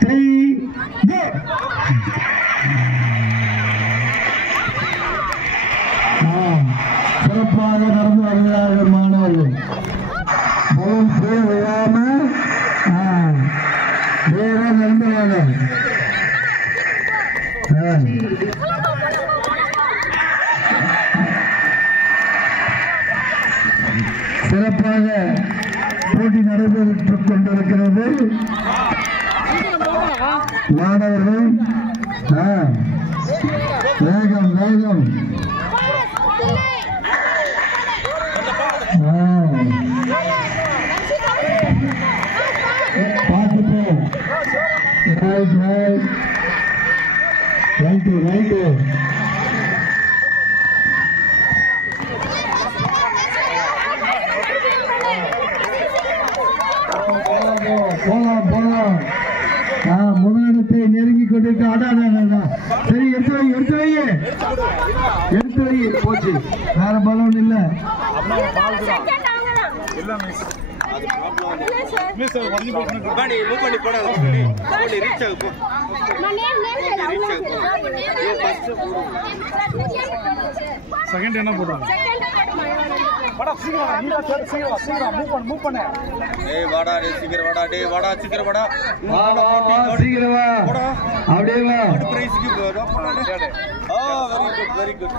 3 go சிறப்பாக நடந்து வருகிறார்கள் மாணவர்கள் விழாம வேற நடந்துவாங்க சிறப்பாக போட்டி நடைபெற்றுக் கொண்டிருக்கிறது மாணவர்கள் வேகம் வேகம் பார்த்துட்டு ரைட் ரைட் ரைட்டு போலாம் போலாம் முதலிடத்தை நெருங்கி கொண்டிருக்க அடாடா சரி எடுத்து வை போச்சு வேற பலூன் இல்ல செகண்ட் என்ன போடுறாங்க வெரி குட்